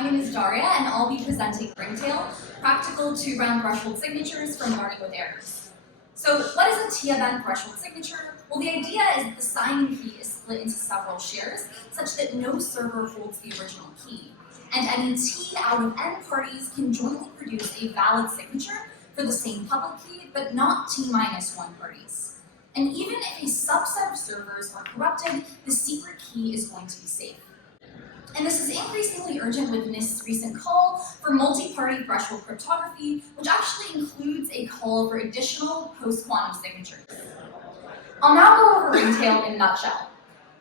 my name is Daria, and I'll be presenting Ringtail, Practical Two-Round Threshold Signatures from Learning with Errors. So what is a T-of-N threshold signature? Well, the idea is that the signing key is split into several shares, such that no server holds the original key. And any T out of N parties can jointly produce a valid signature for the same public key, but not T-1 parties. And even if a subset of servers are corrupted, the secret key is going to be safe. And this is increasingly urgent with NIST's recent call for multi-party threshold cryptography, which actually includes a call for additional post-quantum signatures. I'll now go over Ringtail in a nutshell.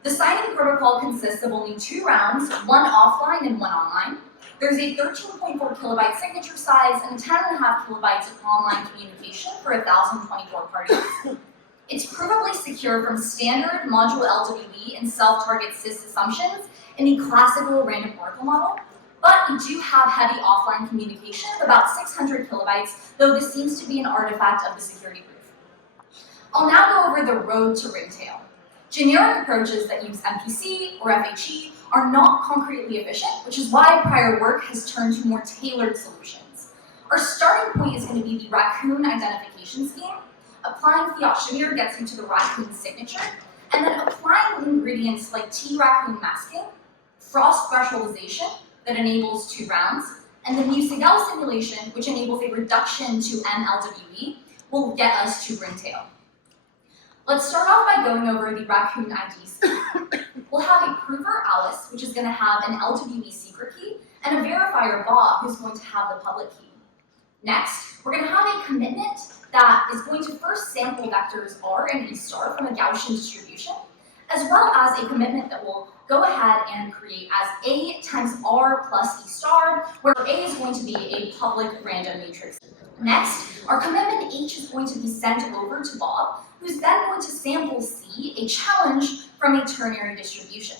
The signing protocol consists of only 2 rounds, one offline and one online. There's a 13.4 kilobyte signature size and 10.5 kilobytes of online communication for 1,024 parties. It's provably secure from standard module LWE and self-target sys assumptions in the classical random oracle model, but we do have heavy offline communication of about 600 kilobytes, though this seems to be an artifact of the security proof. I'll now go over the road to Ringtail. Generic approaches that use MPC or FHE are not concretely efficient, which is why prior work has turned to more tailored solutions. Our starting point is going to be the Raccoon identification scheme. Applying Fiat-Shamir gets you to the Raccoon signature, and then applying ingredients like T-Raccoon masking, Frost thresholdization that enables 2 rounds, and the mu-Sigel simulation, which enables a reduction to MLWE, will get us to Ringtail. Let's start off by going over the Raccoon ID scheme. We'll have a prover, Alice, which is going to have an LWE secret key, and a verifier, Bob, who's going to have the public key. Next, we're going to have a commitment that is going to first sample vectors R and E star from a Gaussian distribution, as well as a commitment that will go ahead and create as A times R plus E star, where A is going to be a public random matrix. Next, our commitment H is going to be sent over to Bob, who's then going to sample C, a challenge from a ternary distribution.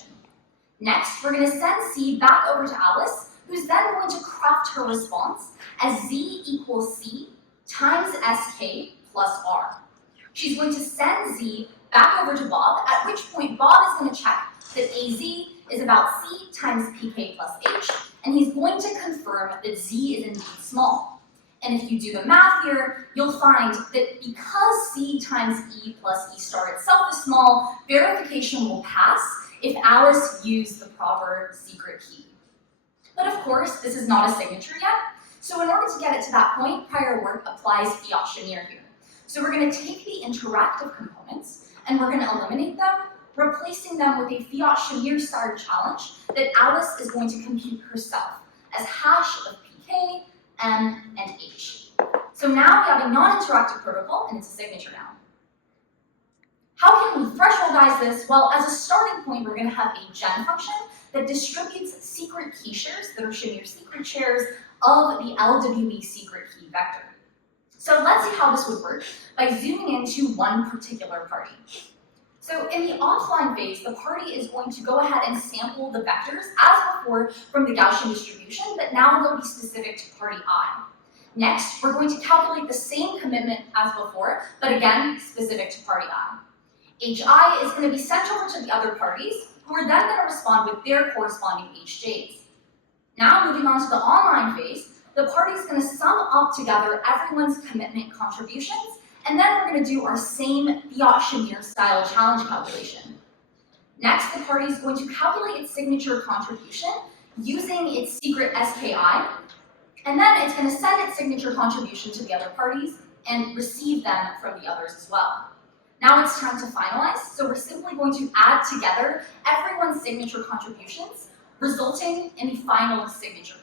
Next, we're going to send C back over to Alice, who's then going to craft her response as Z equals C times SK plus R. She's going to send Z back over to Bob, at which point Bob is going to check that AZ is about C times PK plus H, and he's going to confirm that Z is indeed small. And if you do the math here, you'll find that because C times E plus E star itself is small, verification will pass if Alice used the proper secret key. But of course, this is not a signature yet, so in order to get it to that point, prior work applies Fiat-Shamir here. So we're going to take the interactive components, and we're going to eliminate them, replacing them with a Fiat-Shamir style challenge that Alice is going to compute herself as hash of PK, M, and H. So now we have a non-interactive protocol, and it's a signature now. How can we thresholdize this? Well, as a starting point, we're going to have a gen function that distributes secret key shares that are Shamir secret shares of the LWE secret key vector. So let's see how this would work by zooming into one particular party. So in the offline phase, the party is going to go ahead and sample the vectors as before from the Gaussian distribution, but now they'll be specific to party I. Next, we're going to calculate the same commitment as before, but again, specific to party I. HI is going to be sent over to the other parties, who are then going to respond with their corresponding HJs. Now moving on to the online phase, the party is going to sum up together everyone's commitment contributions, and then we're going to do our same Fiat-Shamir style challenge calculation. Next, the party is going to calculate its signature contribution using its secret SKI, and then it's going to send its signature contribution to the other parties and receive them from the others as well. Now it's time to finalize, so we're simply going to add together everyone's signature contributions, resulting in the final signature.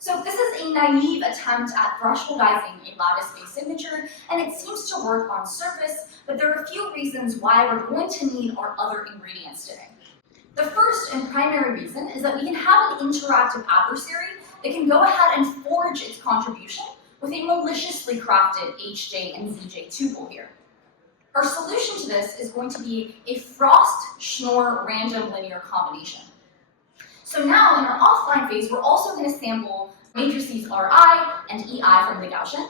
So this is a naive attempt at thresholdizing a lattice-based signature, and it seems to work on surface, but there are a few reasons why we're going to need our other ingredients today. The first and primary reason is that we can have an interactive adversary that can go ahead and forge its contribution with a maliciously crafted HJ and ZJ tuple here. Our solution to this is going to be a Frost-Schnorr random linear combination. So now in our offline phase, we're also going to sample matrices Ri and Ei from the Gaussian,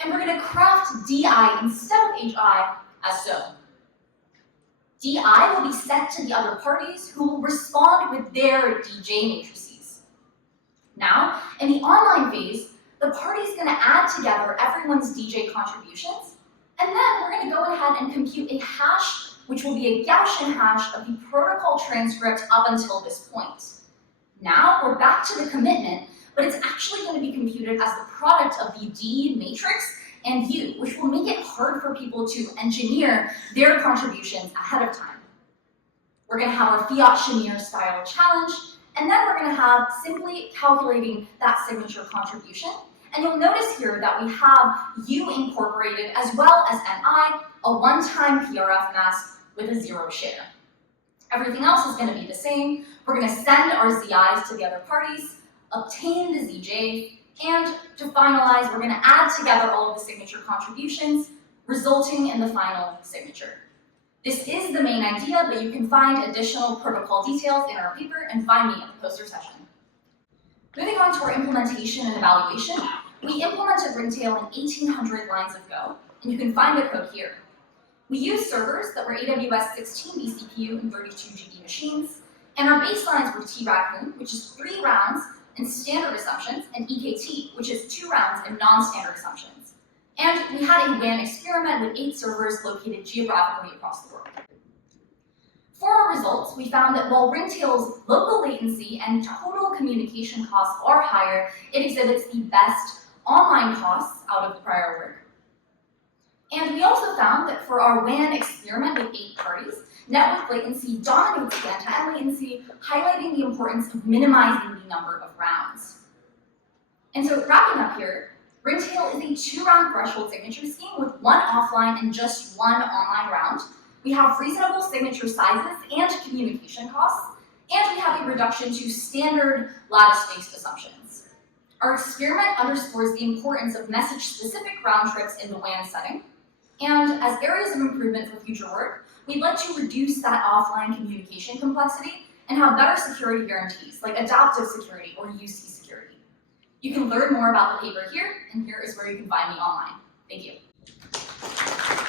and we're going to craft Di instead of Hi as so. Di will be sent to the other parties who will respond with their DJ matrices. Now, in the online phase, the party's going to add together everyone's DJ contributions, and then we're going to go ahead and compute a hash, which will be a Gaussian hash of the protocol transcript up until this point. Now we're back to the commitment, but it's actually going to be computed as the product of the D matrix and U, which will make it hard for people to engineer their contributions ahead of time. We're going to have our fiat Shamir style challenge, and then we're going to have simply calculating that signature contribution. And you'll notice here that we have U incorporated as well as NI, a one-time PRF mask with a 0 share. Everything else is going to be the same. We're going to send our ZIs to the other parties, obtain the ZJ, and to finalize, we're going to add together all of the signature contributions, resulting in the final signature. This is the main idea, but you can find additional protocol details in our paper and find me at the poster session. Moving on to our implementation and evaluation, we implemented Ringtail in 1800 lines of Go, and you can find the code here. We used servers that were AWS 16 vCPU and 32 GB machines, and our baselines were T-Raccoon, which is 3 rounds in standard assumptions, and EKT, which is 2 rounds in non-standard assumptions. And we had a WAN experiment with 8 servers located geographically across the world. For our results, we found that while Ringtail's local latency and total communication costs are higher, it exhibits the best online costs out of the prior work. And we also found that for our WAN experiment with 8 parties, network latency dominates the end-to-end latency, highlighting the importance of minimizing the number of rounds. And so wrapping up here, Ringtail is a 2-round threshold signature scheme with 1 offline and just 1 online round. We have reasonable signature sizes and communication costs, and we have a reduction to standard lattice-based assumptions. Our experiment underscores the importance of message-specific round trips in the WAN setting, and as areas of improvement for future work, we'd like to reduce that offline communication complexity and have better security guarantees, like adaptive security or UC security. You can learn more about the paper here, and here is where you can find me online. Thank you.